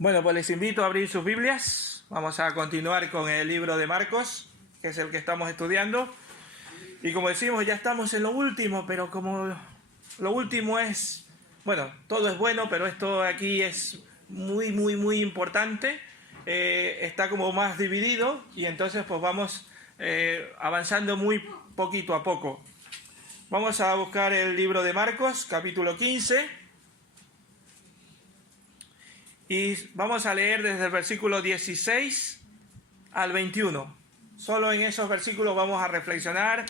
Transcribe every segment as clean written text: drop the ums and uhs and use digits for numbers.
Bueno, pues les invito a abrir sus Biblias. Vamos a continuar con el libro de Marcos, que es el que estamos estudiando. Y como decimos, ya estamos en lo último, pero como lo último es, bueno, todo es bueno, pero esto aquí es muy importante. Está como más dividido y entonces pues vamos avanzando muy poquito a poco. Vamos a buscar el libro de Marcos, capítulo 15. Y vamos a leer desde el versículo 16 al 21. Solo en esos versículos vamos a reflexionar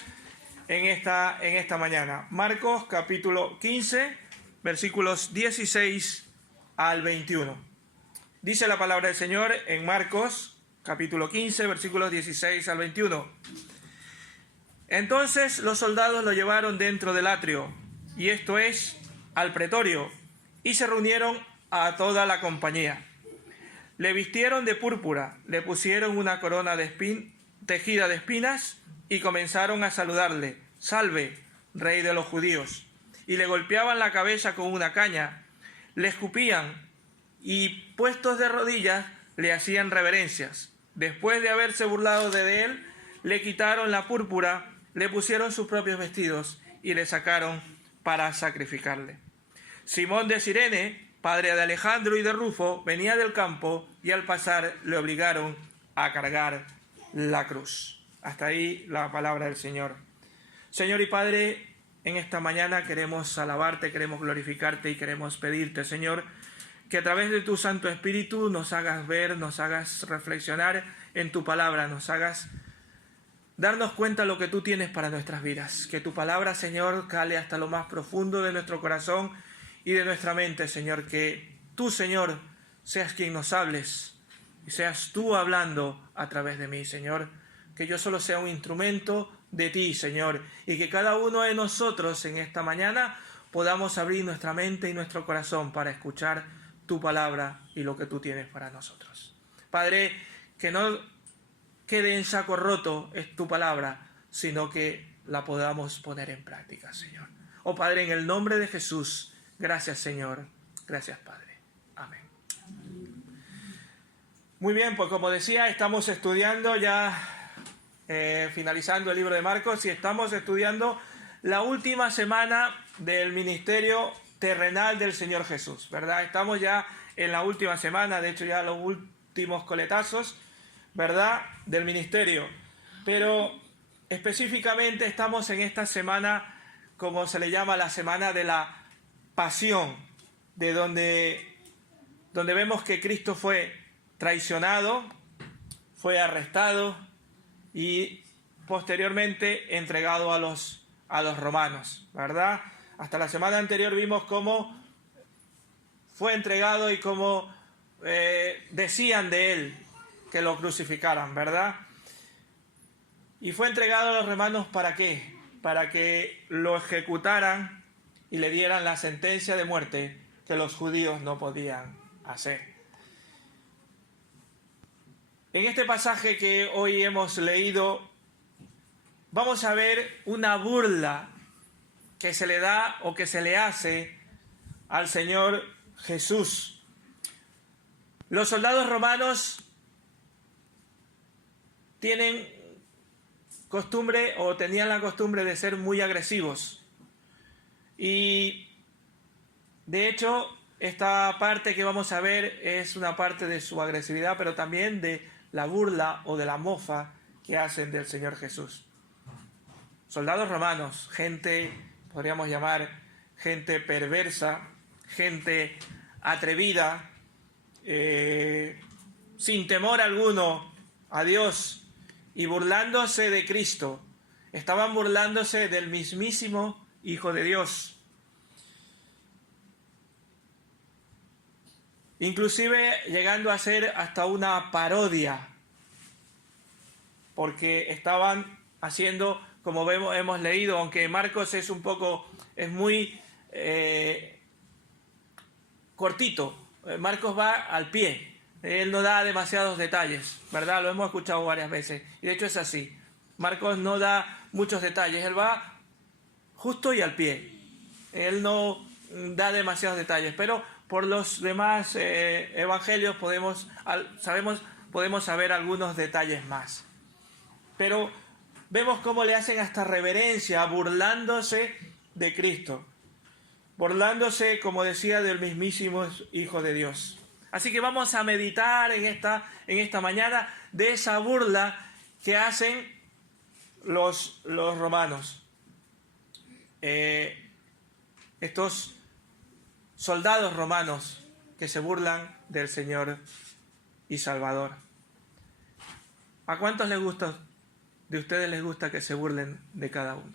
en esta mañana. Marcos capítulo 15, versículos 16 al 21. Dice la palabra del Señor en Marcos capítulo 15, versículos 16 al 21. Entonces los soldados lo llevaron dentro del atrio, y esto es, al pretorio, y se reunieron a toda la compañía. Le vistieron de púrpura, le pusieron una corona tejida de espinas y comenzaron a saludarle: «Salve, Rey de los judíos». Y le golpeaban la cabeza con una caña, le escupían y, puestos de rodillas, le hacían reverencias. Después de haberse burlado de él, le quitaron la púrpura, le pusieron sus propios vestidos y le sacaron para sacrificarle. Simón de Cirene, padre de Alejandro y de Rufo, venía del campo y al pasar le obligaron a cargar la cruz. Hasta ahí la palabra del Señor. Señor y Padre, en esta mañana queremos alabarte, queremos glorificarte y queremos pedirte, Señor, que a través de tu Santo Espíritu nos hagas ver, nos hagas reflexionar en tu palabra, nos hagas darnos cuenta de lo que tú tienes para nuestras vidas. Que tu palabra, Señor, cale hasta lo más profundo de nuestro corazón y de nuestra mente, Señor. Que tú, Señor, seas quien nos hables y seas tú hablando a través de mí, Señor. Que yo solo sea un instrumento de ti, Señor, y que cada uno de nosotros en esta mañana podamos abrir nuestra mente y nuestro corazón para escuchar tu palabra y lo que tú tienes para nosotros. Padre, que no quede en saco roto es tu palabra, sino que la podamos poner en práctica, Señor. Oh Padre, en el nombre de Jesús, gracias, Señor. Gracias, Padre. Amén. Muy bien, pues como decía, estamos estudiando ya, finalizando el libro de Marcos, y estamos estudiando la última semana del ministerio terrenal del Señor Jesús, ¿verdad? Estamos ya en la última semana, de hecho ya los últimos coletazos, ¿verdad?, del ministerio. Pero específicamente estamos en esta semana, como se le llama, la semana de la pasión, de donde vemos que Cristo fue traicionado, fue arrestado y posteriormente entregado a los romanos, ¿verdad? Hasta la semana anterior vimos cómo fue entregado y cómo decían de él que lo crucificaran, ¿verdad? Y fue entregado a los romanos, ¿para qué? Para que lo ejecutaran y le dieran la sentencia de muerte que los judíos no podían hacer. En este pasaje que hoy hemos leído, vamos a ver una burla que se le da o que se le hace al Señor Jesús. Los soldados romanos tienen costumbre o tenían la costumbre de ser muy agresivos. Y de hecho, esta parte que vamos a ver es una parte de su agresividad, pero también de la burla o de la mofa que hacen del Señor Jesús. Soldados romanos, gente, podríamos llamar gente perversa, gente atrevida, sin temor alguno a Dios y burlándose de Cristo. Estaban burlándose del mismísimo Hijo de Dios. Inclusive llegando a ser hasta una parodia, porque estaban haciendo, como hemos leído, aunque Marcos es muy cortito, Marcos va al pie, él no da demasiados detalles, ¿verdad? Lo hemos escuchado varias veces, y de hecho es así. Marcos no da muchos detalles, él va justo y al pie, él no da demasiados detalles, pero por los demás evangelios podemos saber algunos detalles más. Pero vemos cómo le hacen hasta reverencia, burlándose de Cristo, burlándose, como decía, del mismísimo Hijo de Dios. Así que vamos a meditar en esta mañana de esa burla que hacen los romanos. Estos soldados romanos que se burlan del Señor y Salvador. ¿A cuántos de ustedes les gusta que se burlen de cada uno?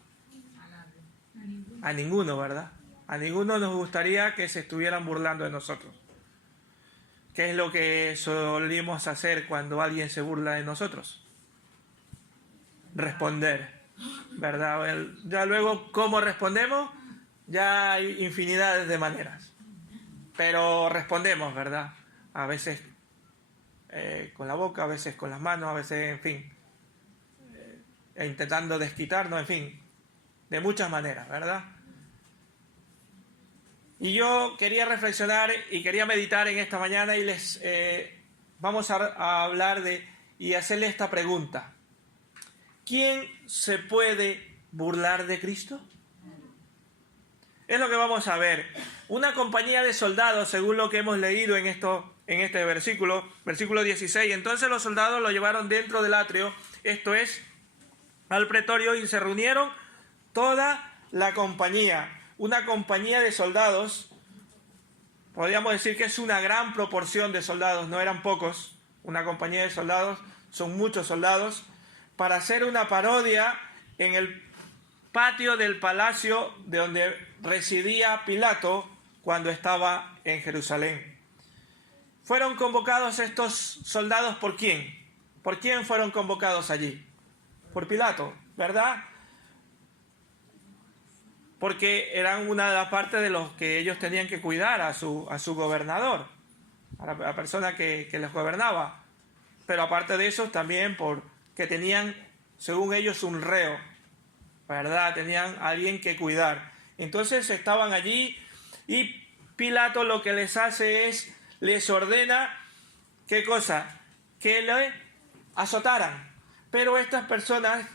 A ninguno, ¿verdad? A ninguno nos gustaría que se estuvieran burlando de nosotros. ¿Qué es lo que solimos hacer cuando alguien se burla de nosotros? Responder, ¿verdad? Ya luego, ¿cómo respondemos? Ya hay infinidades de maneras. Pero respondemos, ¿verdad? A veces con la boca, a veces con las manos, a veces, en fin, intentando desquitarnos, en fin, de muchas maneras, ¿verdad? Y yo quería reflexionar y quería meditar en esta mañana y les vamos a hablar y hacerle esta pregunta. ¿Quién se puede burlar de Cristo? Es lo que vamos a ver. Una compañía de soldados, según lo que hemos leído en este versículo 16. Entonces los soldados lo llevaron dentro del atrio, esto es, al pretorio, y se reunieron toda la compañía. Una compañía de soldados, podríamos decir que es una gran proporción de soldados, no eran pocos. Una compañía de soldados, son muchos soldados, para hacer una parodia en el patio del palacio de donde residía Pilato cuando estaba en Jerusalén. ¿Fueron convocados estos soldados por quién? ¿Por quién fueron convocados allí? Por Pilato, ¿verdad? Porque eran una de las partes de los que ellos tenían que cuidar a su gobernador, a la persona que les gobernaba. Pero aparte de eso, también porque tenían, según ellos, un reo, ¿verdad? Tenían a alguien que cuidar. Entonces estaban allí y Pilato lo que les hace es, les ordena, ¿qué cosa? Que le azotaran. Pero estas personas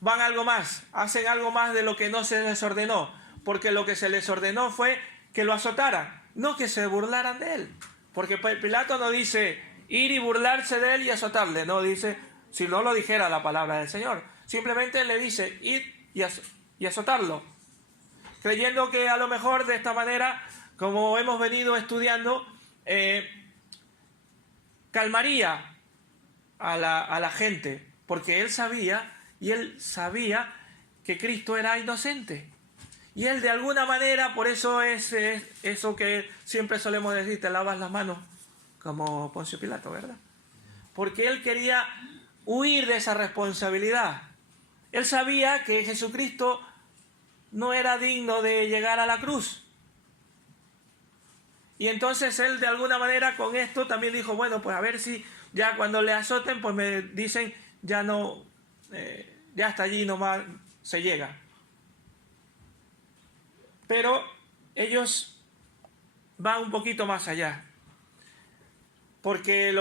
van algo más, hacen algo más de lo que no se les ordenó, porque lo que se les ordenó fue que lo azotaran, no que se burlaran de él. Porque Pilato no dice ir y burlarse de él y azotarle, no dice, si no lo dijera la palabra del Señor, simplemente le dice ir y azotarlo, creyendo que a lo mejor de esta manera, como hemos venido estudiando, calmaría a la gente, porque él sabía que Cristo era inocente. Y él de alguna manera, por eso es eso que siempre solemos decir, te lavas las manos, como Poncio Pilato, ¿verdad? Porque él quería huir de esa responsabilidad. Él sabía que Jesucristo no era digno de llegar a la cruz. Y entonces él de alguna manera con esto también dijo, bueno, pues a ver si ya cuando le azoten, pues me dicen, ya no, ya hasta allí nomás se llega. Pero ellos van un poquito más allá. Porque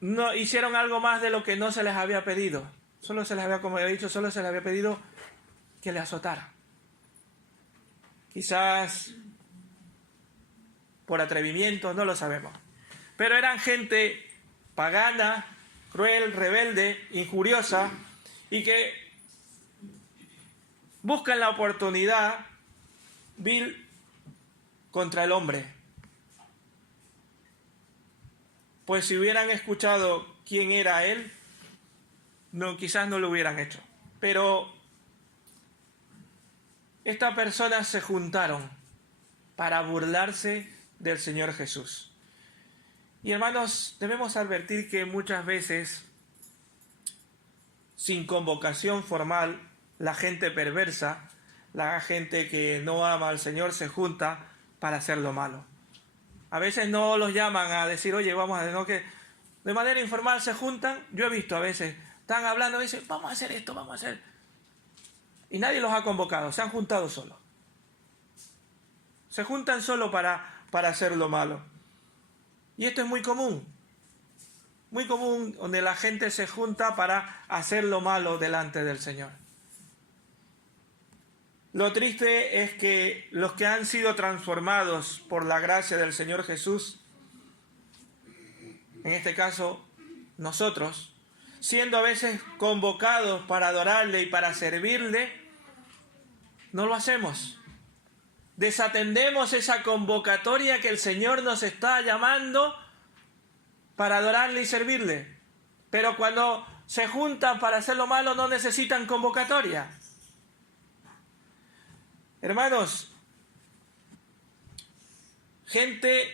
no hicieron algo más de lo que no se les había pedido. Solo se les había, como he dicho, solo se les había pedido que le azotara. Quizás por atrevimiento, no lo sabemos. Pero eran gente pagana, cruel, rebelde, injuriosa, y que buscan la oportunidad vil contra el hombre. Pues si hubieran escuchado quién era él, quizás no lo hubieran hecho. Pero estas personas se juntaron para burlarse del Señor Jesús. Y hermanos, debemos advertir que muchas veces, sin convocación formal, la gente perversa, la gente que no ama al Señor, se junta para hacer lo malo. A veces no los llaman a decir, oye, vamos a hacer, no, que de manera informal se juntan. Yo he visto a veces, están hablando y dicen, vamos a hacer esto, vamos a hacer. Y nadie los ha convocado, se han juntado solos. Se juntan solo para hacer lo malo. Y esto es muy común donde la gente se junta para hacer lo malo delante del Señor. Lo triste es que los que han sido transformados por la gracia del Señor Jesús, en este caso nosotros, siendo a veces convocados para adorarle y para servirle, no lo hacemos. Desatendemos esa convocatoria que el Señor nos está llamando para adorarle y servirle. Pero cuando se juntan para hacer lo malo no necesitan convocatoria. Hermanos, gente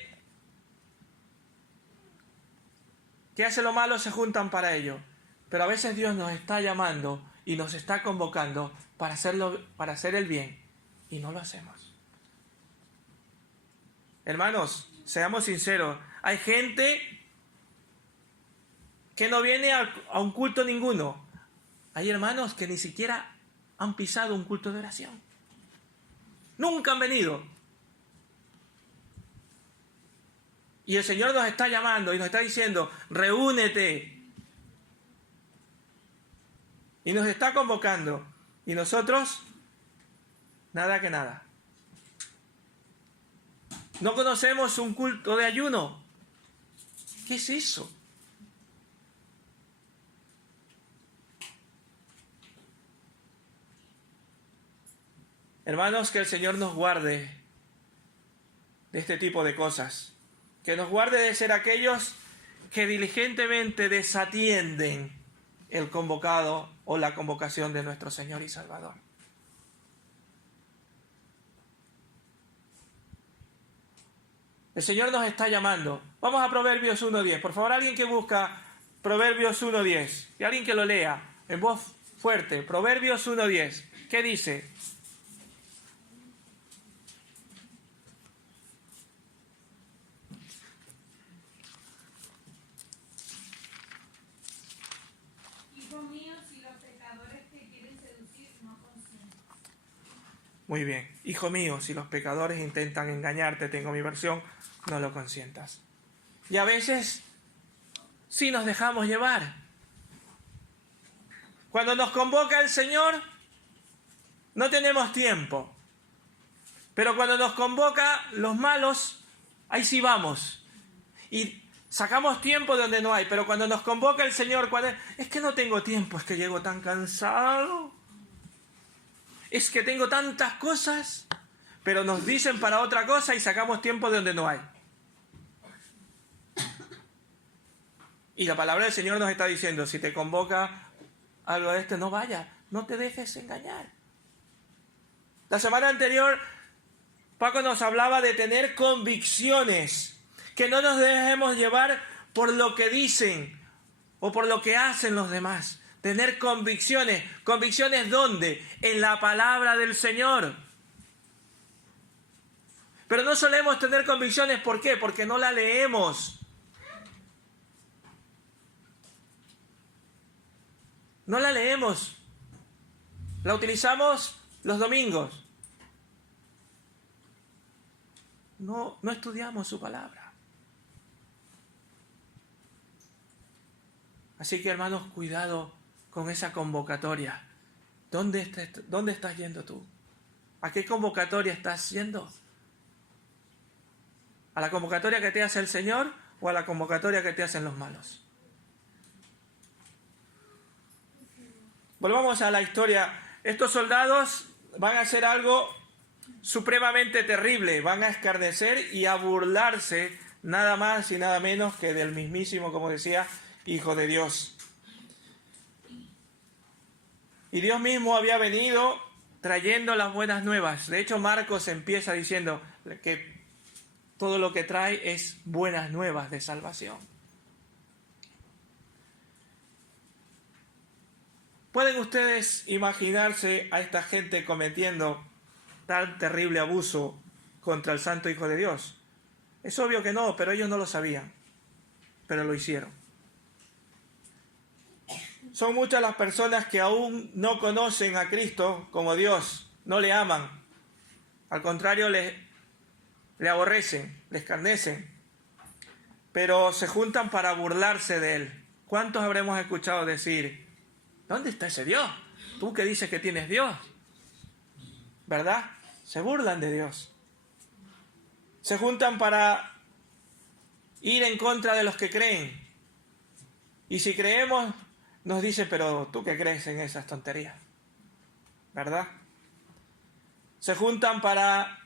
que hace lo malo se juntan para ello. Pero a veces Dios nos está llamando y nos está convocando para hacer el bien y no lo hacemos. Hermanos, seamos sinceros, hay gente que no viene a un culto ninguno. Hay hermanos que ni siquiera han pisado un culto de oración. Nunca han venido. Y el Señor nos está llamando y nos está diciendo, reúnete. Y nos está convocando. Y nosotros, nada que nada. No conocemos un culto de ayuno. ¿Qué es eso? Hermanos, que el Señor nos guarde de este tipo de cosas. Que nos guarde de ser aquellos que diligentemente desatienden el convocado o la convocación de nuestro Señor y Salvador. El Señor nos está llamando. Vamos a Proverbios 1.10. Por favor, alguien que busca Proverbios 1.10. Y alguien que lo lea en voz fuerte. Proverbios 1.10. ¿Qué dice? Muy bien. Hijo mío, si los pecadores intentan engañarte, tengo mi versión, no lo consientas. Y a veces sí nos dejamos llevar. Cuando nos convoca el Señor, no tenemos tiempo. Pero cuando nos convoca los malos, ahí sí vamos. Y sacamos tiempo de donde no hay. Pero cuando nos convoca el Señor, es que no tengo tiempo, es que llego tan cansado. Es que tengo tantas cosas, pero nos dicen para otra cosa y sacamos tiempo de donde no hay. Y la palabra del Señor nos está diciendo, si te convoca algo de no vayas, no te dejes engañar. La semana anterior, Paco nos hablaba de tener convicciones, que no nos dejemos llevar por lo que dicen o por lo que hacen los demás. Tener convicciones. ¿Convicciones dónde? En la palabra del Señor. Pero no solemos tener convicciones, ¿por qué? Porque no la leemos. No la leemos. La utilizamos los domingos. No estudiamos su palabra. Así que, hermanos, cuidado con esa convocatoria. ¿Dónde estás yendo tú? ¿A qué convocatoria estás yendo? ¿A la convocatoria que te hace el Señor o a la convocatoria que te hacen los malos? Volvamos a la historia. Estos soldados van a hacer algo supremamente terrible. Van a escarnecer y a burlarse nada más y nada menos que del mismísimo, como decía, Hijo de Dios. Y Dios mismo había venido trayendo las buenas nuevas. De hecho, Marcos empieza diciendo que todo lo que trae es buenas nuevas de salvación. ¿Pueden ustedes imaginarse a esta gente cometiendo tal terrible abuso contra el Santo Hijo de Dios? Es obvio que no, pero ellos no lo sabían, pero lo hicieron. Son muchas las personas que aún no conocen a Cristo como Dios, no le aman. Al contrario, le le aborrecen, le escarnecen, pero se juntan para burlarse de él. ¿Cuántos habremos escuchado decir, ¿dónde está ese Dios? Tú que dices que tienes Dios, ¿verdad? Se burlan de Dios. Se juntan para ir en contra de los que creen. Y si creemos, nos dicen, pero tú que crees en esas tonterías, ¿verdad? Se juntan para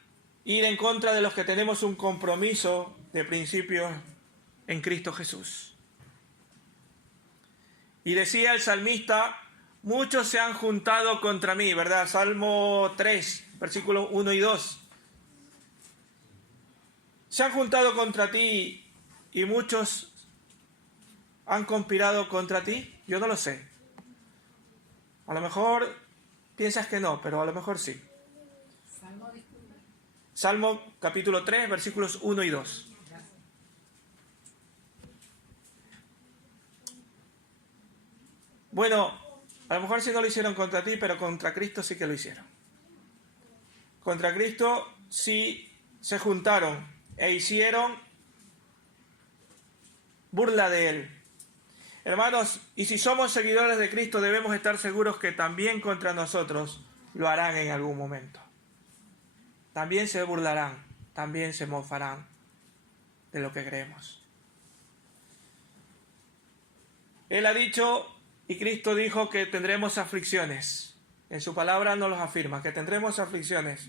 ir en contra de los que tenemos un compromiso de principios en Cristo Jesús. Y decía el salmista, muchos se han juntado contra mí, ¿verdad? Salmo 3, versículos 1 y 2. Se han juntado contra ti y muchos han conspirado contra ti. Yo no lo sé. A lo mejor piensas que no, pero a lo mejor sí. Salmo capítulo 3, versículos 1 y 2. Bueno, a lo mejor sí no lo hicieron contra ti, pero contra Cristo sí que lo hicieron. Contra Cristo sí se juntaron e hicieron burla de Él. Hermanos, y si somos seguidores de Cristo, debemos estar seguros que también contra nosotros lo harán en algún momento. También se burlarán, también se mofarán de lo que creemos. Él ha dicho, y Cristo dijo, que tendremos aflicciones. En su palabra nos los afirma, que tendremos aflicciones.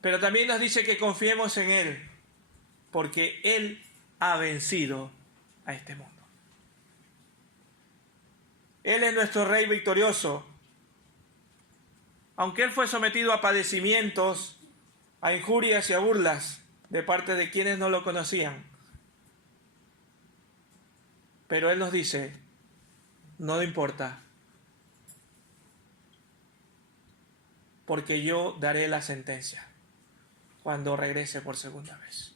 Pero también nos dice que confiemos en Él, porque Él ha vencido a este mundo. Él es nuestro Rey victorioso. Aunque Él fue sometido a padecimientos, a injurias y a burlas de parte de quienes no lo conocían. Pero Él nos dice, no importa, porque yo daré la sentencia cuando regrese por segunda vez.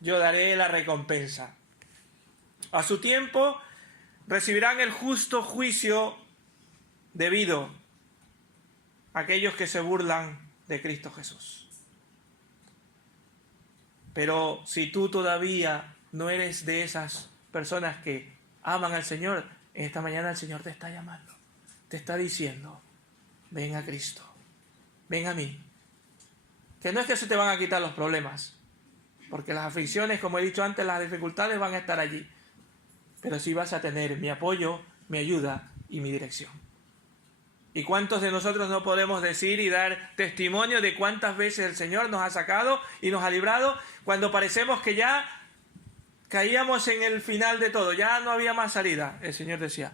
Yo daré la recompensa. A su tiempo recibirán el justo juicio debido a aquellos que se burlan de Cristo Jesús. Pero si tú todavía no eres de esas personas que aman al Señor, esta mañana el Señor te está llamando, te está diciendo, ven a Cristo, ven a mí. Que no es que se te van a quitar los problemas, porque las aflicciones, como he dicho antes, las dificultades van a estar allí, pero sí vas a tener mi apoyo, mi ayuda y mi dirección. ¿Y cuántos de nosotros no podemos decir y dar testimonio de cuántas veces el Señor nos ha sacado y nos ha librado cuando parecemos que ya caíamos en el final de todo, ya no había más salida? El Señor decía,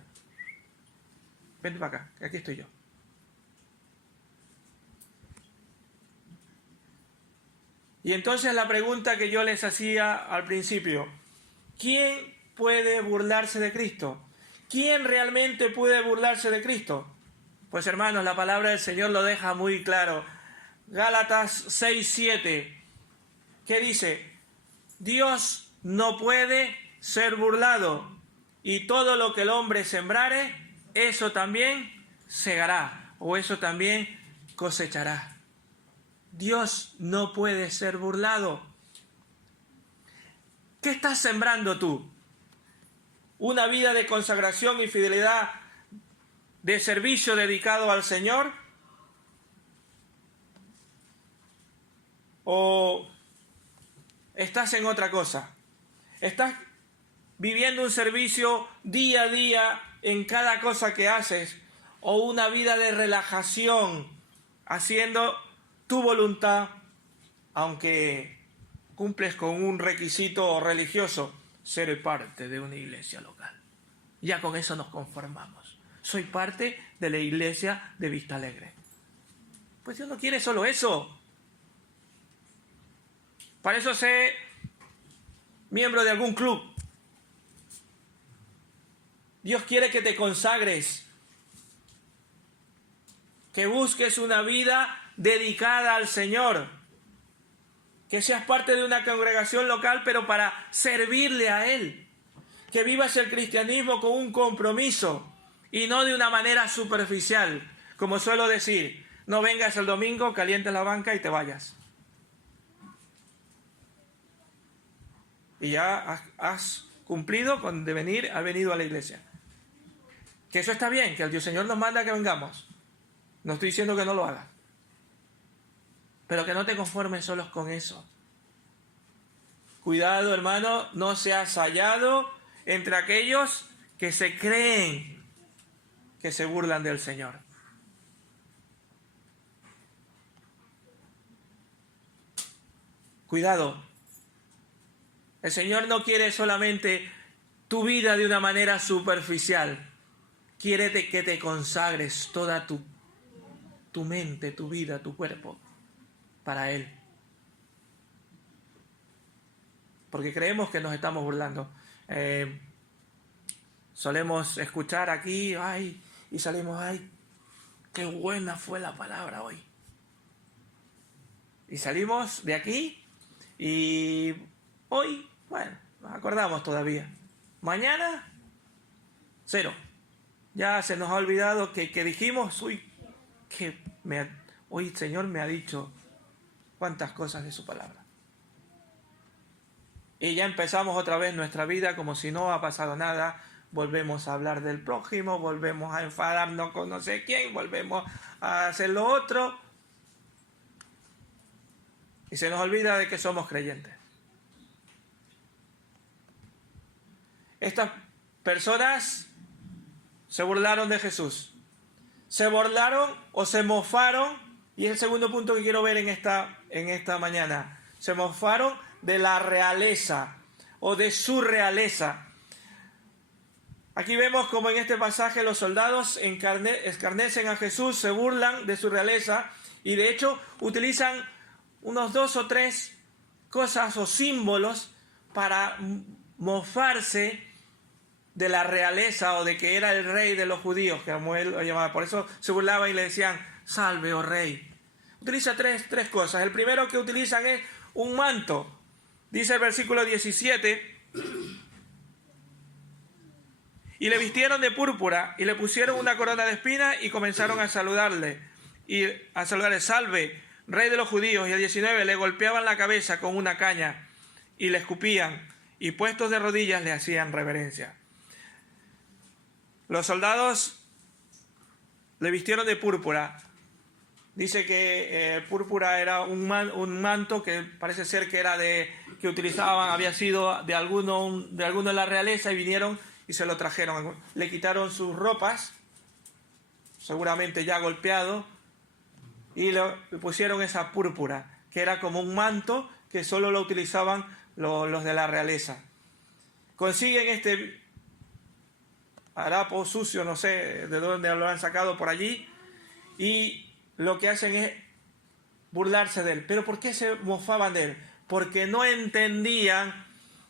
vente para acá, que aquí estoy yo. Y entonces la pregunta que yo les hacía al principio, ¿quién puede burlarse de Cristo? ¿Quién realmente puede burlarse de Cristo? Pues hermanos, la palabra del Señor lo deja muy claro. Gálatas 6:7, ¿qué dice? Dios no puede ser burlado, y todo lo que el hombre sembrare, eso también segará, o eso también cosechará. Dios no puede ser burlado. ¿Qué estás sembrando tú? ¿Una vida de consagración y fidelidad, de servicio dedicado al Señor? ¿O estás en otra cosa? ¿Estás viviendo un servicio día a día en cada cosa que haces? ¿O una vida de relajación, haciendo tu voluntad, aunque cumples con un requisito religioso, ser parte de una iglesia local? Ya con eso nos conformamos. Soy parte de la iglesia de Vista Alegre. Pues Dios no quiere solo eso. Para eso sé miembro de algún club. Dios quiere que te consagres, que busques una vida dedicada al Señor, que seas parte de una congregación local, pero para servirle a Él, que vivas el cristianismo con un compromiso y no de una manera superficial, como suelo decir, no vengas el domingo, calientes la banca y te vayas. y ya has cumplido con de venir, has venido a la iglesia. Que eso está bien, que el Señor nos manda que vengamos. No estoy diciendo que no lo hagas. Pero que no te conformes solos con eso. Cuidado, hermano, no seas hallado entre aquellos que se creen que se burlan del Señor. Cuidado. El Señor no quiere solamente tu vida de una manera superficial. Quiere que te consagres toda tu mente, tu vida, tu cuerpo para Él. Porque creemos que nos estamos burlando. Solemos escuchar aquí, ay, y salimos, ay, qué buena fue la palabra hoy. Y salimos de aquí y hoy, bueno, nos acordamos todavía. Mañana, cero. Ya se nos ha olvidado que dijimos, hoy el Señor me ha dicho cuántas cosas de su palabra. Y ya empezamos otra vez nuestra vida como si no ha pasado nada. Volvemos a hablar del prójimo, volvemos a enfadarnos con no sé quién, volvemos a hacer lo otro. Y se nos olvida de que somos creyentes. Estas personas se burlaron de Jesús. Se burlaron o se mofaron, y es el segundo punto que quiero ver en esta mañana. Se mofaron de la realeza o de su realeza. Aquí vemos como en este pasaje los soldados escarnecen a Jesús, se burlan de su realeza y de hecho utilizan unos 2 o 3 cosas o símbolos para mofarse de la realeza o de que era el rey de los judíos, que como él lo llamaba. Por eso se burlaba y le decían, salve, oh rey. Utiliza tres cosas. El primero que utilizan es un manto. Dice el versículo 17, y le vistieron de púrpura y le pusieron una corona de espinas y comenzaron a saludarle. Y a saludarle, salve, rey de los judíos. Y el 19, le golpeaban la cabeza con una caña y le escupían y puestos de rodillas le hacían reverencia. Los soldados le vistieron de púrpura. Dice que púrpura era un manto que parece ser que era que utilizaban, había sido de alguno de la realeza, y vinieron y se lo trajeron. Le quitaron sus ropas, seguramente ya golpeado, y le pusieron esa púrpura, que era como un manto que solo lo utilizaban los de la realeza. Consiguen este harapo sucio, no sé de dónde lo han sacado por allí, y lo que hacen es burlarse de él. ¿Pero por qué se mofaban de él? Porque no entendían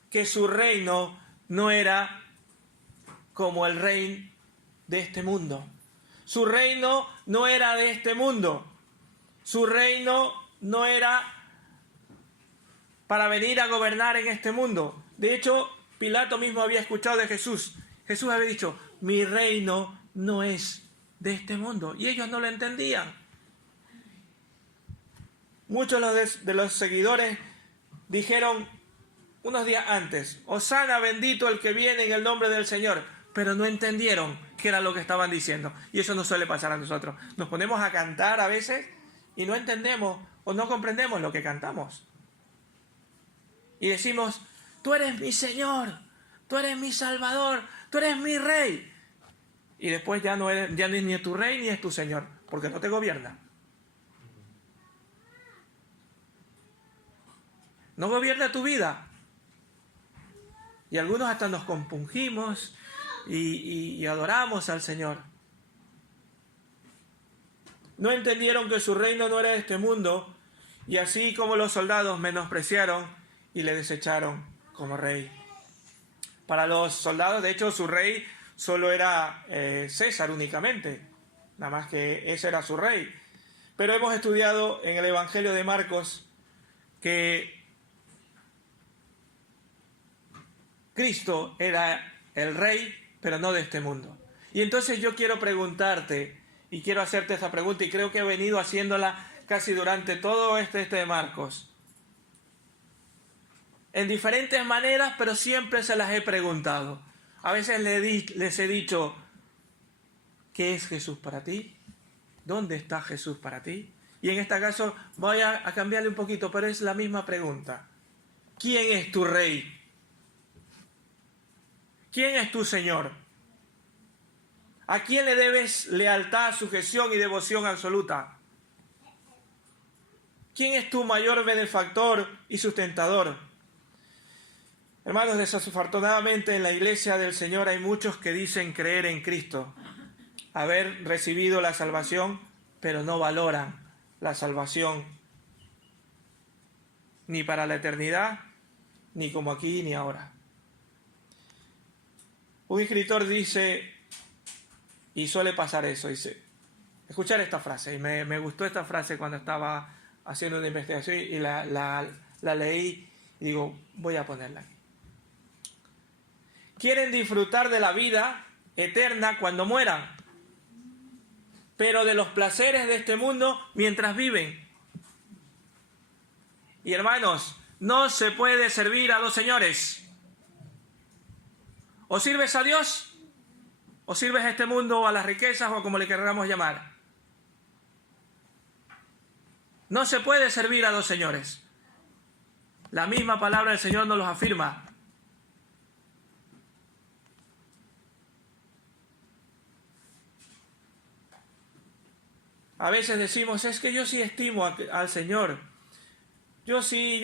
que su reino no era como el reino de este mundo. Su reino no era de este mundo. Su reino no era para venir a gobernar en este mundo. De hecho, Pilato mismo había escuchado de Jesús. Jesús había dicho, mi reino no es de este mundo. Y ellos no lo entendían. Muchos de los seguidores dijeron unos días antes, Hosana, bendito el que viene en el nombre del Señor. Pero no entendieron qué era lo que estaban diciendo. Y eso nos suele pasar a nosotros. Nos ponemos a cantar a veces y no entendemos o no comprendemos lo que cantamos. Y decimos, tú eres mi Señor, tú eres mi Salvador, tú eres mi Rey. Y después ya no es ni tu Rey ni es tu Señor, porque no te gobierna. No gobierna tu vida. Y algunos hasta nos compungimos y adoramos al Señor. No entendieron que su reino no era de este mundo, y así como los soldados menospreciaron y le desecharon como rey. Para los soldados, de hecho, su rey solo era César únicamente, nada más que ese era su rey. Pero hemos estudiado en el Evangelio de Marcos que Cristo era el rey, pero no de este mundo. Y entonces yo quiero preguntarte, y quiero hacerte esta pregunta, y creo que he venido haciéndola casi durante todo este de Marcos. en diferentes maneras, pero siempre se las he preguntado. A veces les he dicho, ¿qué es Jesús para ti? ¿Dónde está Jesús para ti? Y en este caso voy a cambiarle un poquito, pero es la misma pregunta. ¿Quién es tu Rey? ¿Quién es tu Señor? ¿A quién le debes lealtad, sujeción y devoción absoluta? ¿Quién es tu mayor benefactor y sustentador? Hermanos, desafortunadamente en la iglesia del Señor hay muchos que dicen creer en Cristo, haber recibido la salvación, pero no valoran la salvación ni para la eternidad, ni como aquí ni ahora. Un escritor dice, y suele pasar eso, dice, escuchar esta frase, y me gustó esta frase cuando estaba haciendo una investigación y la leí y digo, voy a ponerla aquí. Quieren disfrutar de la vida eterna cuando mueran, pero de los placeres de este mundo mientras viven. Y hermanos, no se puede servir a dos señores. O sirves a Dios, o sirves a este mundo o a las riquezas o como le queramos llamar. No se puede servir a dos señores. La misma palabra del Señor nos los afirma. A veces decimos, es que yo sí estimo al Señor. Yo sí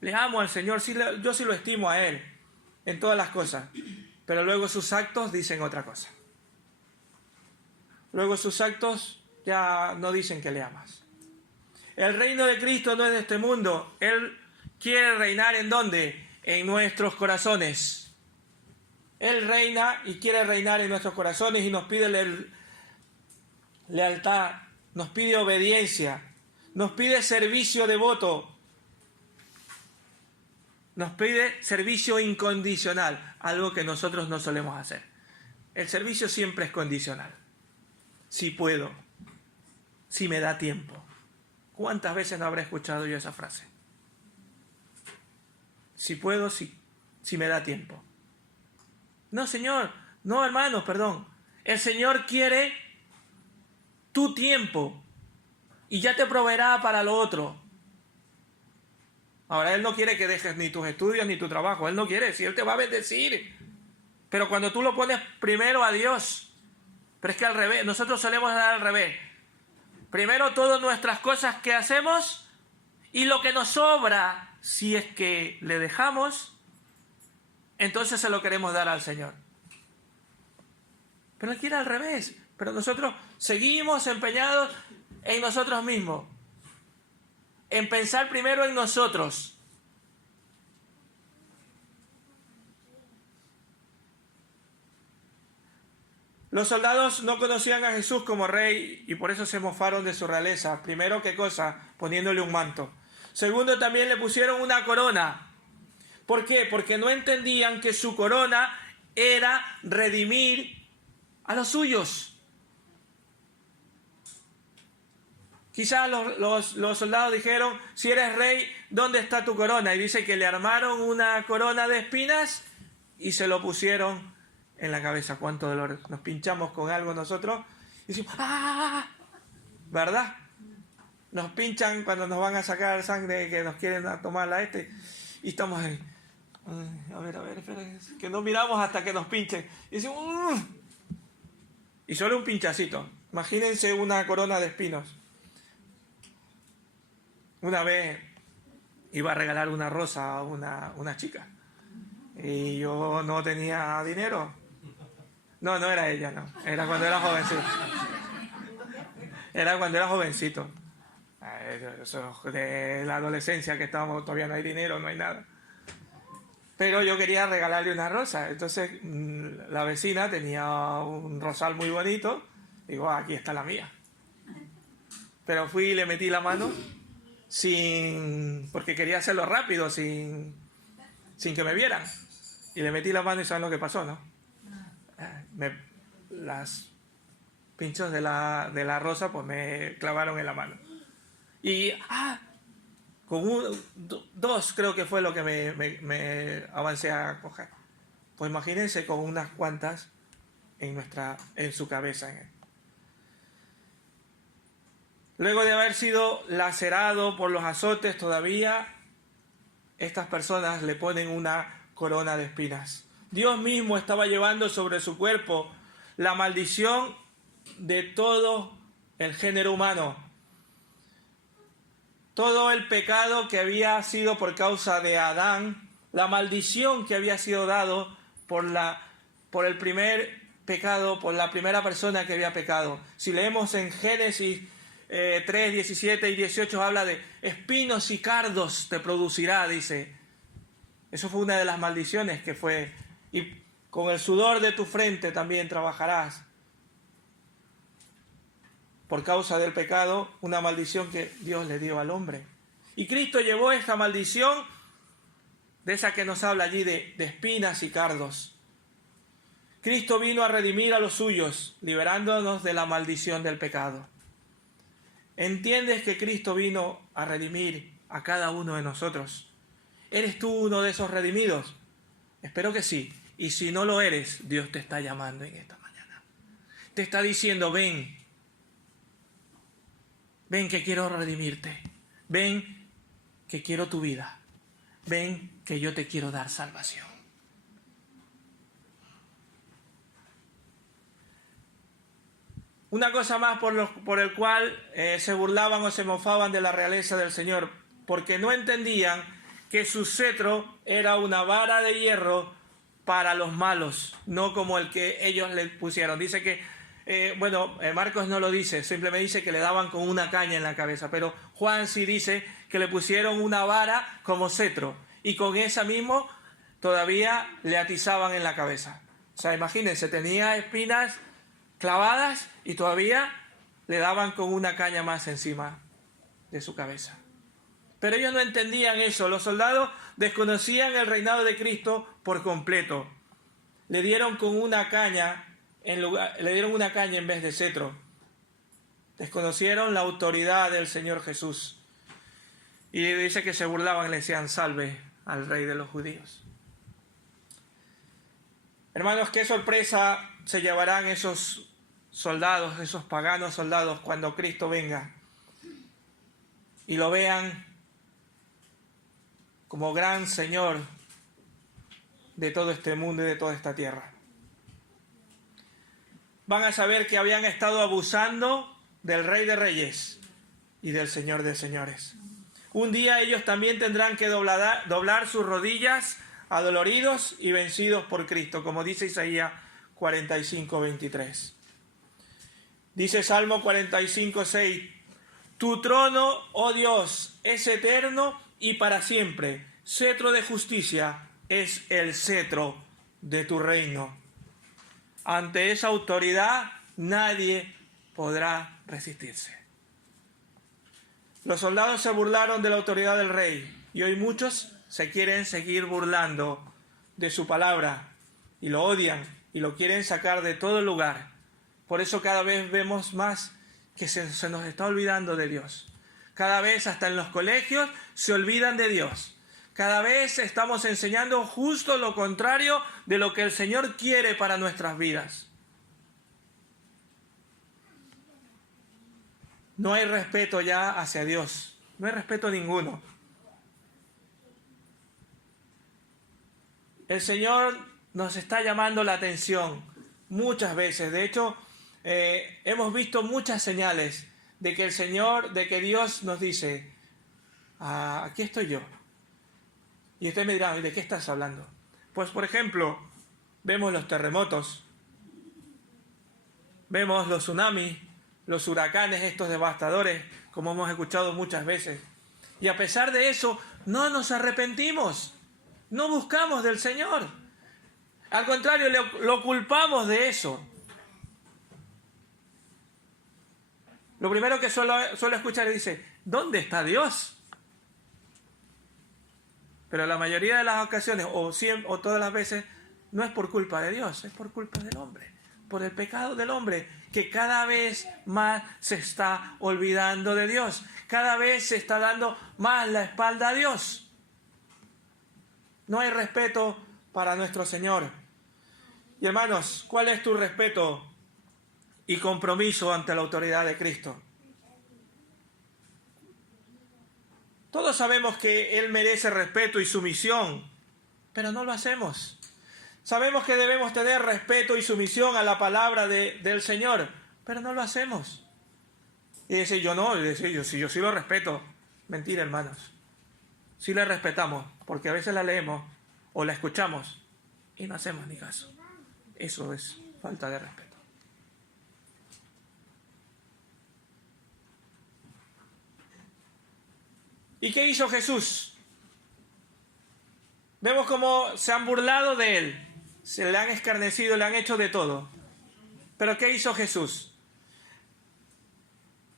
le amo al Señor, yo sí lo estimo a Él en todas las cosas. Pero luego sus actos dicen otra cosa. Luego sus actos ya no dicen que le amas. El reino de Cristo no es de este mundo. Él quiere reinar ¿en dónde? En nuestros corazones. Él reina y quiere reinar en nuestros corazones y nos pide lealtad, nos pide obediencia, nos pide servicio devoto, nos pide servicio incondicional, algo que nosotros no solemos hacer. El servicio siempre es condicional. Si puedo, si me da tiempo. ¿Cuántas veces no habré escuchado yo esa frase? Si puedo, si me da tiempo. No, Señor, no, hermanos, perdón. El Señor quiere tu tiempo y ya te proveerá para lo otro. Ahora, Él no quiere que dejes ni tus estudios ni tu trabajo. Él no quiere, si Él te va a bendecir. Pero cuando tú lo pones primero a Dios. Pero es que al revés, nosotros solemos dar al revés. Primero todas nuestras cosas que hacemos y lo que nos sobra, si es que le dejamos, entonces se lo queremos dar al Señor. Pero Él quiere al revés. Pero nosotros seguimos empeñados en nosotros mismos. En pensar primero en nosotros. Los soldados no conocían a Jesús como rey y por eso se mofaron de su realeza. Primero, ¿qué cosa? Poniéndole un manto. Segundo, también le pusieron una corona. ¿Por qué? Porque no entendían que su corona era redimir a los suyos. Quizás los soldados dijeron, si eres rey, ¿dónde está tu corona? Y dice que le armaron una corona de espinas y se lo pusieron en la cabeza. Cuánto dolor. Nos pinchamos con algo nosotros y decimos, ¡ah! ¿Verdad? Nos pinchan cuando nos van a sacar sangre, que nos quieren tomarla y estamos ahí. A ver, espera, que no miramos hasta que nos pinchen. Y decimos, y solo un pinchacito. Imagínense una corona de espinos. Una vez iba a regalar una rosa a una chica y yo no tenía dinero. No era ella, no. Era cuando era jovencito. Era cuando era jovencito. Eso de la adolescencia que estábamos, todavía no hay dinero, no hay nada. Pero yo quería regalarle una rosa. Entonces la vecina tenía un rosal muy bonito. Digo, aquí está la mía. Pero fui y le metí la mano porque quería hacerlo rápido, sin que me vieran. Y le metí la mano y ¿saben lo que pasó, no? Las pinchos de la rosa pues me clavaron en la mano. Y dos creo que fue lo que me avancé a coger. Pues imagínense con unas cuantas en su cabeza. Luego de haber sido lacerado por los azotes, todavía estas personas le ponen una corona de espinas. Dios mismo estaba llevando sobre su cuerpo la maldición de todo el género humano. Todo el pecado que había sido por causa de Adán, la maldición que había sido dado por el primer pecado, por la primera persona que había pecado. Si leemos en Génesis 3, 17 y 18, habla de espinos y cardos te producirá, dice. Eso fue una de las maldiciones que fue. Y con el sudor de tu frente también trabajarás. Por causa del pecado, una maldición que Dios le dio al hombre. Y Cristo llevó esta maldición, de esa que nos habla allí, de espinas y cardos. Cristo vino a redimir a los suyos, liberándonos de la maldición del pecado. ¿Entiendes que Cristo vino a redimir a cada uno de nosotros? ¿Eres tú uno de esos redimidos? Espero que sí. Y si no lo eres, Dios te está llamando en esta mañana. Te está diciendo, ven. Ven que quiero redimirte. Ven que quiero tu vida. Ven que yo te quiero dar salvación. Una cosa más por el cual se burlaban o se mofaban de la realeza del Señor, porque no entendían que su cetro era una vara de hierro para los malos, no como el que ellos le pusieron. Dice que, Marcos no lo dice, simplemente dice que le daban con una caña en la cabeza, pero Juan sí dice que le pusieron una vara como cetro, y con esa mismo todavía le atizaban en la cabeza. O sea, imagínense, tenía espinas clavadas y todavía le daban con una caña más encima de su cabeza. Pero ellos no entendían eso. Los soldados desconocían el reinado de Cristo por completo. Le dieron con una caña en vez de cetro. Desconocieron la autoridad del Señor Jesús. Y dice que se burlaban y le decían salve al rey de los judíos. Hermanos, qué sorpresa se llevarán esos soldados, esos paganos soldados, cuando Cristo venga y lo vean como gran Señor de todo este mundo y de toda esta tierra. Van a saber que habían estado abusando del Rey de Reyes y del Señor de Señores. Un día ellos también tendrán que doblar sus rodillas adoloridos y vencidos por Cristo, como dice Isaías 45, 23. Dice Salmo 45, 6, tu trono, oh Dios, es eterno y para siempre. Cetro de justicia es el cetro de tu reino. Ante esa autoridad nadie podrá resistirse. Los soldados se burlaron de la autoridad del rey y hoy muchos se quieren seguir burlando de su palabra y lo odian y lo quieren sacar de todo lugar. Por eso cada vez vemos más que se nos está olvidando de Dios. Cada vez hasta en los colegios se olvidan de Dios. Cada vez estamos enseñando justo lo contrario de lo que el Señor quiere para nuestras vidas. No hay respeto ya hacia Dios. No hay respeto ninguno. El Señor nos está llamando la atención muchas veces. De hecho, hemos visto muchas señales de que Dios nos dice, aquí estoy yo. Y usted me dirá, ¿de qué estás hablando? Pues, por ejemplo, vemos los terremotos, vemos los tsunamis, los huracanes estos devastadores, como hemos escuchado muchas veces. Y a pesar de eso, no nos arrepentimos, no buscamos del Señor. Al contrario, lo culpamos de eso. Lo primero que suelo escuchar es dice, ¿dónde está Dios? Pero la mayoría de las ocasiones, o todas las veces, no es por culpa de Dios, es por culpa del hombre. por el pecado del hombre, que cada vez más se está olvidando de Dios, cada vez se está dando más la espalda a Dios. No hay respeto para nuestro Señor. Y hermanos, ¿cuál es tu respeto y compromiso ante la autoridad de Cristo? Todos sabemos que Él merece respeto y sumisión, pero no lo hacemos. Sabemos que debemos tener respeto y sumisión a la palabra del Señor, pero no lo hacemos. Y decir, yo no, y decir, yo sí lo respeto. Mentira, hermanos. Sí la respetamos, porque a veces la leemos o la escuchamos y no hacemos ni caso. Eso es falta de respeto. ¿Y qué hizo Jesús? Vemos cómo se han burlado de Él, se le han escarnecido, le han hecho de todo. Pero ¿qué hizo Jesús?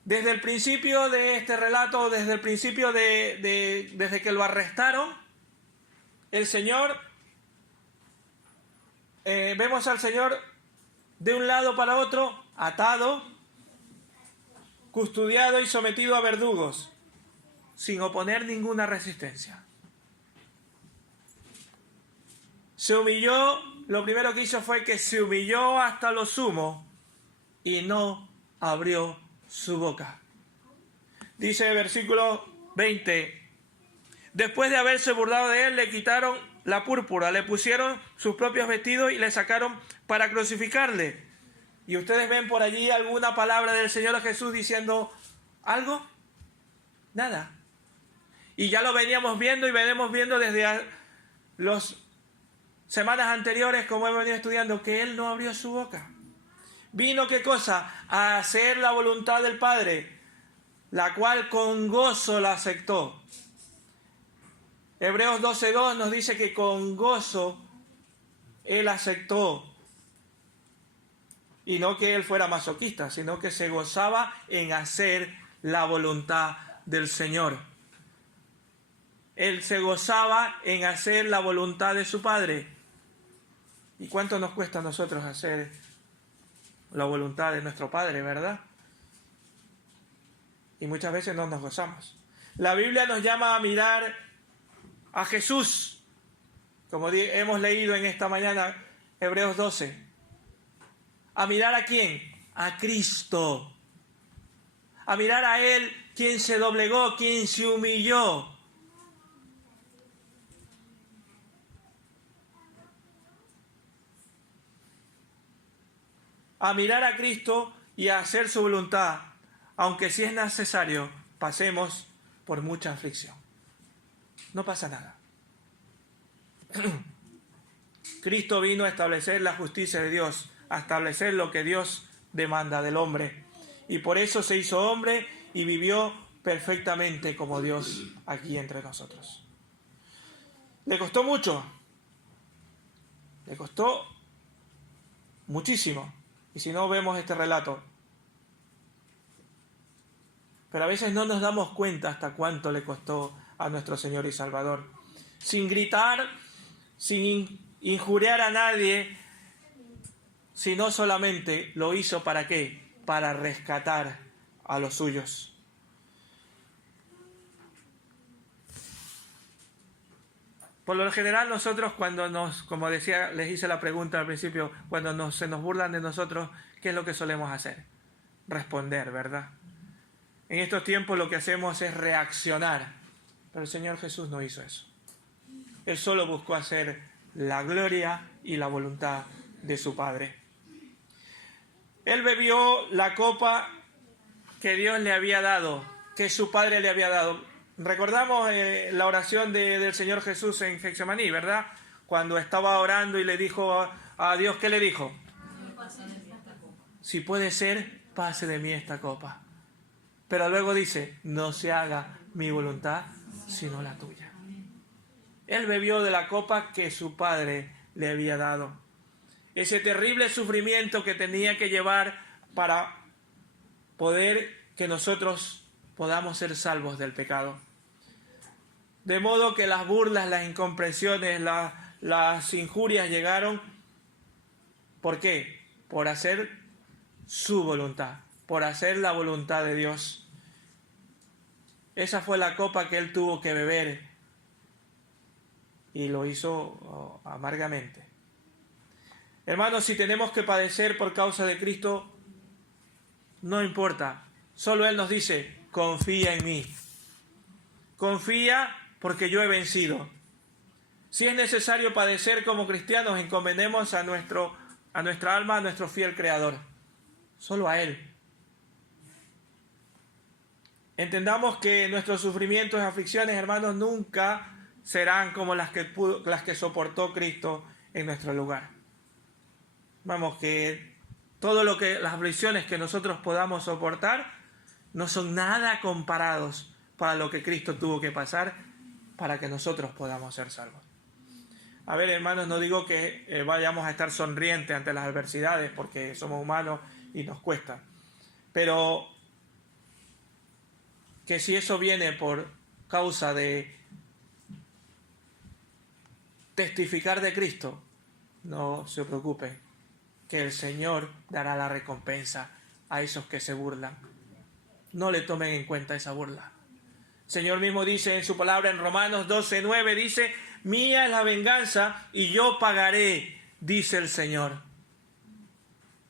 Desde el principio de este relato, desde el principio desde que lo arrestaron, el Señor, vemos al Señor de un lado para otro, atado, custodiado y sometido a verdugos, sin oponer ninguna resistencia. Se humilló, lo primero que hizo fue que se humilló hasta lo sumo y no abrió su boca. Dice el versículo 20, después de haberse burlado de él, le quitaron la púrpura, le pusieron sus propios vestidos y le sacaron para crucificarle. ¿Y ustedes ven por allí alguna palabra del Señor Jesús diciendo algo? Nada. Y ya lo veníamos viendo y venimos viendo desde las semanas anteriores, como hemos venido estudiando, que Él no abrió su boca. Vino, ¿qué cosa? A hacer la voluntad del Padre, la cual con gozo la aceptó. Hebreos 12:2 nos dice que con gozo Él aceptó. Y no que Él fuera masoquista, sino que se gozaba en hacer la voluntad del Señor. Él se gozaba en hacer la voluntad de su Padre. ¿Y cuánto nos cuesta a nosotros hacer la voluntad de nuestro Padre, verdad? Y muchas veces no nos gozamos. La Biblia nos llama a mirar a Jesús, como hemos leído en esta mañana, Hebreos 12. ¿A mirar a quién? A Cristo. A mirar a Él, quien se doblegó, quien se humilló. A mirar a Cristo y a hacer su voluntad, aunque si es necesario, pasemos por mucha aflicción. No pasa nada. Cristo vino a establecer la justicia de Dios, a establecer lo que Dios demanda del hombre. Y por eso se hizo hombre y vivió perfectamente como Dios aquí entre nosotros. Le costó mucho. Le costó muchísimo. Y si no, vemos este relato. Pero a veces no nos damos cuenta hasta cuánto le costó a nuestro Señor y Salvador. Sin gritar, sin injuriar a nadie, sino solamente lo hizo ¿para qué? Para rescatar a los suyos. Por lo general nosotros cuando como decía, les hice la pregunta al principio, cuando se nos burlan de nosotros, ¿qué es lo que solemos hacer? Responder, ¿verdad? En estos tiempos lo que hacemos es reaccionar, pero el Señor Jesús no hizo eso. Él solo buscó hacer la gloria y la voluntad de su Padre. Él bebió la copa que Dios le había dado, que su Padre le había dado. Recordamos la oración del Señor Jesús en Getsemaní, ¿verdad? Cuando estaba orando y le dijo a Dios, ¿qué le dijo? Si puede ser, pase de mí esta copa. Pero luego dice, no se haga mi voluntad, sino la tuya. Él bebió de la copa que su Padre le había dado. Ese terrible sufrimiento que tenía que llevar para poder que nosotros podamos ser salvos del pecado. De modo que las burlas, las incomprensiones, las injurias llegaron. ¿Por qué? por hacer su voluntad, por hacer la voluntad de Dios. Esa fue la copa que él tuvo que beber y lo hizo amargamente. Hermanos, si tenemos que padecer por causa de Cristo, no importa. Solo Él nos dice, confía en mí. Confía porque yo he vencido. Si es necesario padecer como cristianos, encomendemos a nuestra alma, a nuestro fiel Creador. Solo a Él. Entendamos que nuestros sufrimientos y aflicciones, hermanos, nunca serán como las que soportó Cristo en nuestro lugar. Vamos, que todo las aflicciones que nosotros podamos soportar no son nada comparados para lo que Cristo tuvo que pasar para que nosotros podamos ser salvos. A ver, hermanos, no digo que vayamos a estar sonrientes ante las adversidades porque somos humanos y nos cuesta, pero que si eso viene por causa de testificar de Cristo, no se preocupen, que el Señor dará la recompensa a esos que se burlan. No le tomen en cuenta esa burla. El Señor mismo dice en su palabra en Romanos 12:9, dice, mía es la venganza y yo pagaré, dice el Señor.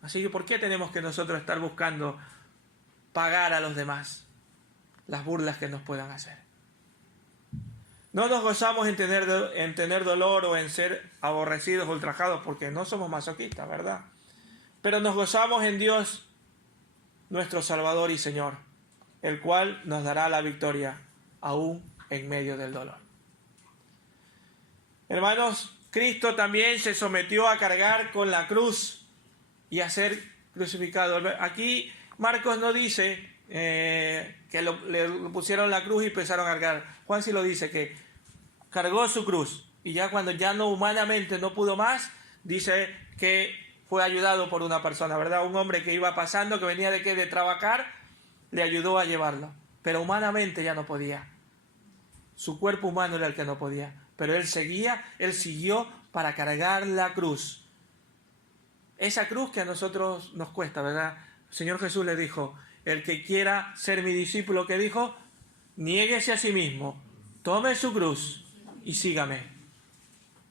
Así que ¿por qué tenemos que nosotros estar buscando pagar a los demás las burlas que nos puedan hacer? No nos gozamos en tener dolor o en ser aborrecidos o ultrajados porque no somos masoquistas, ¿verdad? Pero nos gozamos en Dios, nuestro Salvador y Señor, el cual nos dará la victoria aún en medio del dolor. Hermanos, Cristo también se sometió a cargar con la cruz y a ser crucificado. Aquí Marcos no dice que le pusieron la cruz y empezaron a cargar. Juan sí lo dice, que cargó su cruz y ya cuando ya no humanamente no pudo más, dice que fue ayudado por una persona, ¿verdad? Un hombre que iba pasando, que venía de trabajar, le ayudó a llevarlo, pero humanamente ya no podía. Su cuerpo humano era el que no podía, pero él siguió para cargar la cruz. Esa cruz que a nosotros nos cuesta, ¿verdad? El Señor Jesús le dijo, el que quiera ser mi discípulo, que dijo, niéguese a sí mismo, tome su cruz y sígame.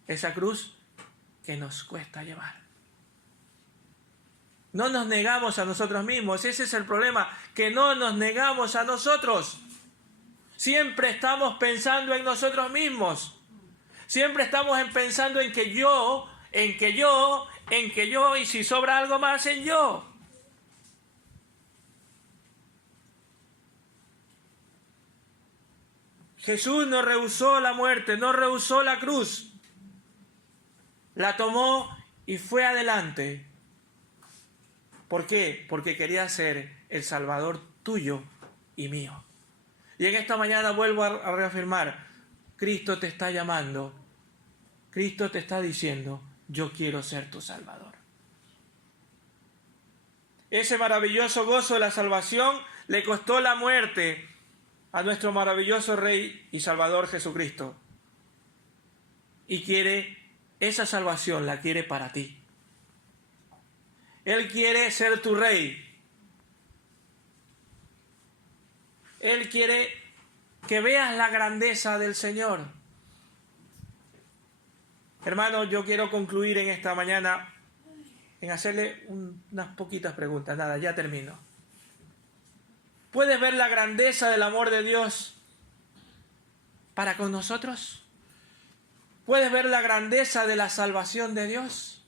Esa cruz que nos cuesta llevar. No nos negamos a nosotros mismos, ese es el problema, que no nos negamos a nosotros. Siempre estamos pensando en nosotros mismos. Siempre estamos pensando en que yo, y si sobra algo más, en yo. Jesús no rehusó la muerte, no rehusó la cruz. La tomó y fue adelante. ¿Por qué? Porque quería ser el Salvador tuyo y mío. Y en esta mañana vuelvo a reafirmar, Cristo te está llamando, Cristo te está diciendo, yo quiero ser tu Salvador. Ese maravilloso gozo de la salvación le costó la muerte a nuestro maravilloso Rey y Salvador Jesucristo. Y esa salvación la quiere para ti. Él quiere ser tu Rey. Él quiere que veas la grandeza del Señor. Hermano, yo quiero concluir en esta mañana en hacerle unas poquitas preguntas. Nada, ya termino. ¿Puedes ver la grandeza del amor de Dios para con nosotros? ¿Puedes ver la grandeza de la salvación de Dios?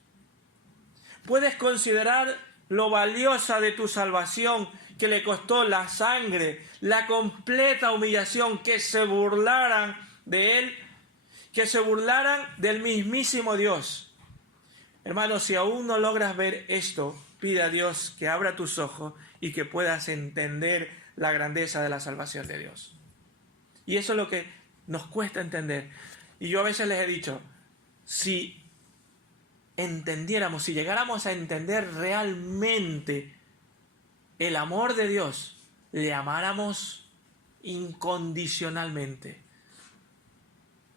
¿Puedes considerar lo valiosa de tu salvación que le costó la sangre, la completa humillación, que se burlaran de Él, que se burlaran del mismísimo Dios? Hermano, si aún no logras ver esto, pide a Dios que abra tus ojos y que puedas entender la grandeza de la salvación de Dios. Y eso es lo que nos cuesta entender. Y yo a veces les he dicho, si entendiéramos, si llegáramos a entender realmente el amor de Dios, le amáramos incondicionalmente.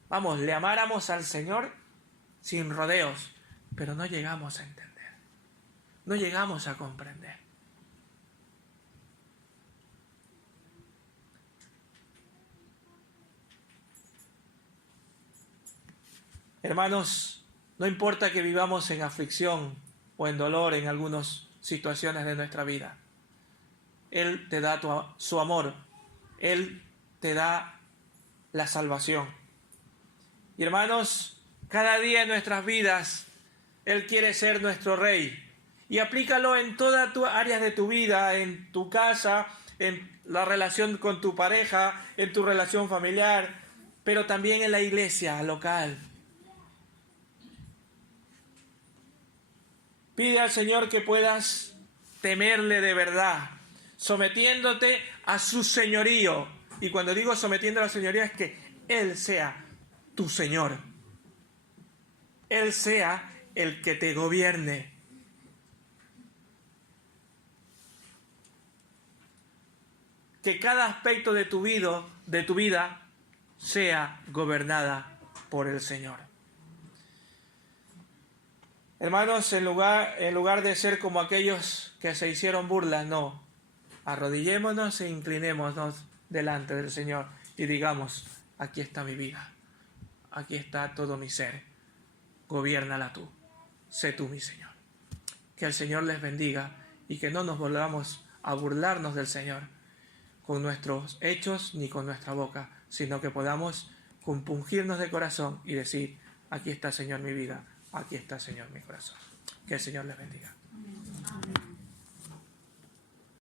Vamos, le amáramos al Señor sin rodeos, pero no llegamos a entender. no llegamos a comprender. Hermanos, no importa que vivamos en aflicción o en dolor en algunas situaciones de nuestra vida. Él te da su amor. Él te da la salvación. Y hermanos, cada día en nuestras vidas, Él quiere ser nuestro Rey. Y aplícalo en todas tus áreas de tu vida, en tu casa, en la relación con tu pareja, en tu relación familiar, pero también en la iglesia local. Pide al Señor que puedas temerle de verdad, sometiéndote a su señorío. Y cuando digo sometiendo a la señoría es que Él sea tu Señor. Él sea el que te gobierne. Que cada aspecto de tu vida sea gobernada por el Señor. Hermanos, en lugar de ser como aquellos que se hicieron burlas, no. Arrodillémonos e inclinémonos delante del Señor y digamos, aquí está mi vida, aquí está todo mi ser, gobiérnala tú, sé tú mi Señor. Que el Señor les bendiga y que no nos volvamos a burlarnos del Señor con nuestros hechos ni con nuestra boca, sino que podamos compungirnos de corazón y decir, aquí está Señor mi vida, aquí está Señor mi corazón. Que el Señor les bendiga.